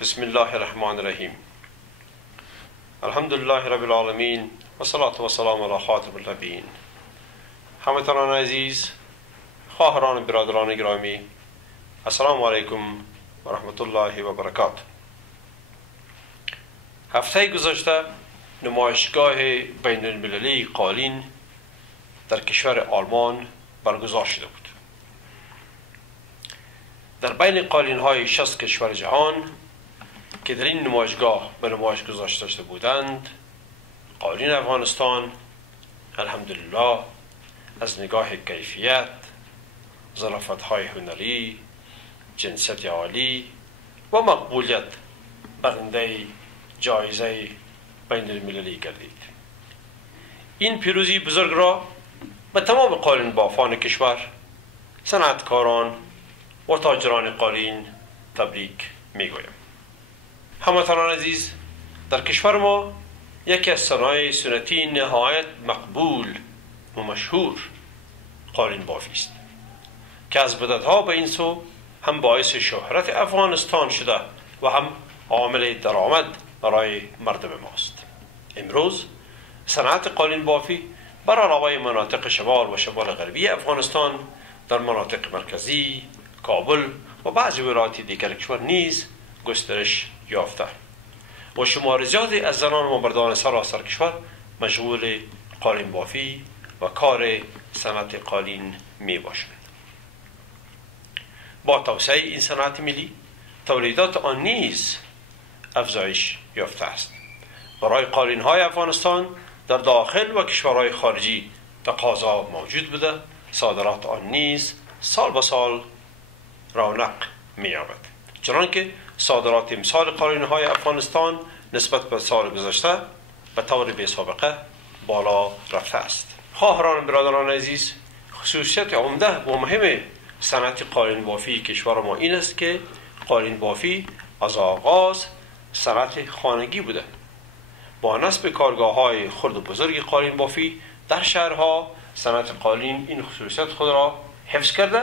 بسم الله الرحمن الرحیم. الحمدلله رب العالمین و صلاة و سلام علی خاتم النبیین. هموطنان عزیز، خواهران و برادران گرامی، السلام علیکم و رحمت الله و برکاته. هفته گذشته نمایشگاه بین المللی قالین در کشور آلمان برگزار شده بود. در بین قالین های 60 کشور جهان که در این نمایشگاه به نمایش گذاشته شده بودند، قالین افغانستان الحمدلله از نگاه کیفیت، ظرافت های هنری، جنسیت عالی و مقبولیت برنده جایزه بین المللی گردید. این پیروزی بزرگ را به تمام قالین بافان کشور، صنعتکاران و تاجران قالین تبریک میگویم. هموطنان عزیز، در کشور ما یکی از صنایع سنتی نهایت مقبول و مشهور قالین بافی است که از مدتها به این سو هم باعث شهرت افغانستان شده و هم عامل درآمد برای مردم ماست. امروز صنعت قالین بافی بر علاوه مناطق شمال و شمال غربی افغانستان در مناطق مرکزی، کابل و بعضی ولایات دیگر کشور نیز گسترش یافته و شمار زیادی از زنان و مردان سراسر کشور مشغول قالین بافی و کار صنعت قالین می باشند. با توسعه این صنعت ملی، تولیدات آن نیز افزایش یافته است. برای قالین های افغانستان در داخل و کشورهای خارجی تقاضا موجود بوده، صادرات آن نیز سال به سال رونق می‌یابد. چنانکه صادرات امسال قالین های افغانستان نسبت به سال گذشته به طور بی سابقه بالا رفته است. خواهران برادران عزیز، خصوصیت عمده و مهم صنعت قالین بافی کشور ما این است که قالین بافی از آغاز صنعت خانگی بوده. با نصب کارگاه‌های خرد و بزرگ قالین بافی در شهرها، صنعت قالین این خصوصیت خود را حفظ کرده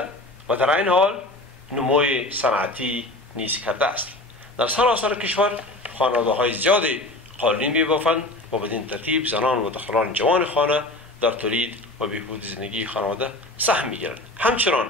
و در این حال نموی صنعتی نیز کرده است. در سراسر کشور خانواده‌های زیادی قالین می‌بافند و بدین ترتیب زنان و دختران جوان خانه در تولید و بهبود زندگی خانواده سهم می‌گیرند. همچنان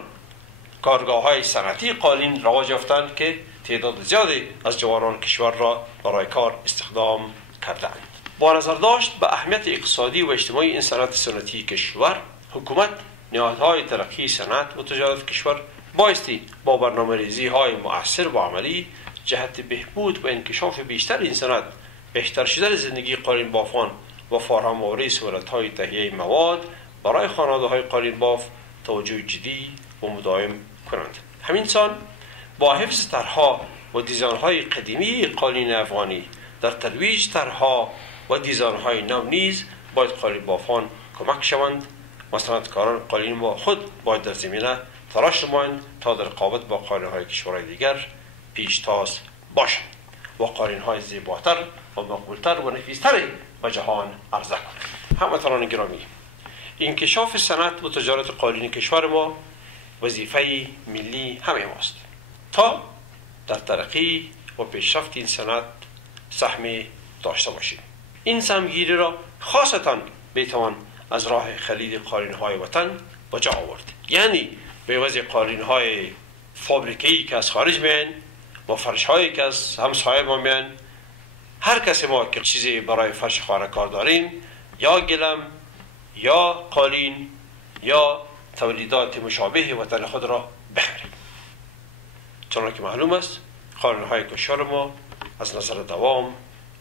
کارگاه‌های صنعتی قالین رواج یافتند که تعداد زیادی از جوانان کشور را برای کار استخدام کردند. با نظر داشت به اهمیت اقتصادی و اجتماعی این صنعت سنتی کشور، حکومت نهادهای ترقی صنعت و تجارت کشور بایستی با برنامه‌ریزی‌های مؤثر و عملی جهت بهبود و انکشاف بیشتر این صنعت، بهتر شدن زندگی قالین بافان و فراهم‌آوری سهولت‌های تهیه مواد برای خانواده‌های قالین باف توجه جدی و مداوم کنند. همین سان با حفظ طرح‌ها و دیزاین‌های قدیمی قالین افغانی در ترویج طرح‌ها و دیزاین‌های نو نیز باید قالین بافان کمک شوند و صنعتکاران قالین با خود باید در زمینه تلاش نمایند تا در رقابت با قالین‌های کشورهای دیگر پیشتاز باشند و قالین‌های زیباتر و مقبولتر و نفیستری به جهان عرضه کنند. هموطنان گرامی، انکشاف صنعت و تجارت قالین کشور ما وظیفه ملی همه ماست تا در ترقی و پیشرفت این صنعت سهمی داشته باشیم. این سهمگیری را خاصتاً بتوان از راه خرید قالین‌های وطن به جا آورد، یعنی به عوض قالین‌های فابریکه‌ای که از خارج میان و فرش‌هایی که از همسایه ما میان، هر کسی ما که چیزی برای فرش خانه کار داریم، یا گلم یا قالین یا تولیدات مشابه وطن خود را بخریم. چنانکه معلوم است قالین‌های کشور ما از نظر دوام،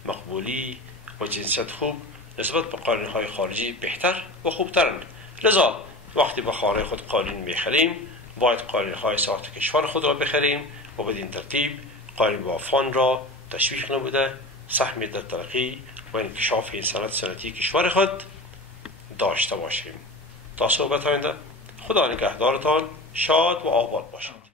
مقبولی و جنسیت خوب نسبت به قالین‌های خارجی بهتر و خوبترند. لذا وقتی به خانه خود قالین می‌خریم، باید قالین‌های ساخت کشور خود را بخریم و بدین ترتیب قالین بافان را تشویق نموده سهمی در ترقی و انکشاف این صنعت سنتی کشور خود داشته باشیم. تا صحبت آینده، خدا نگهدارتان، شاد و آباد باشید.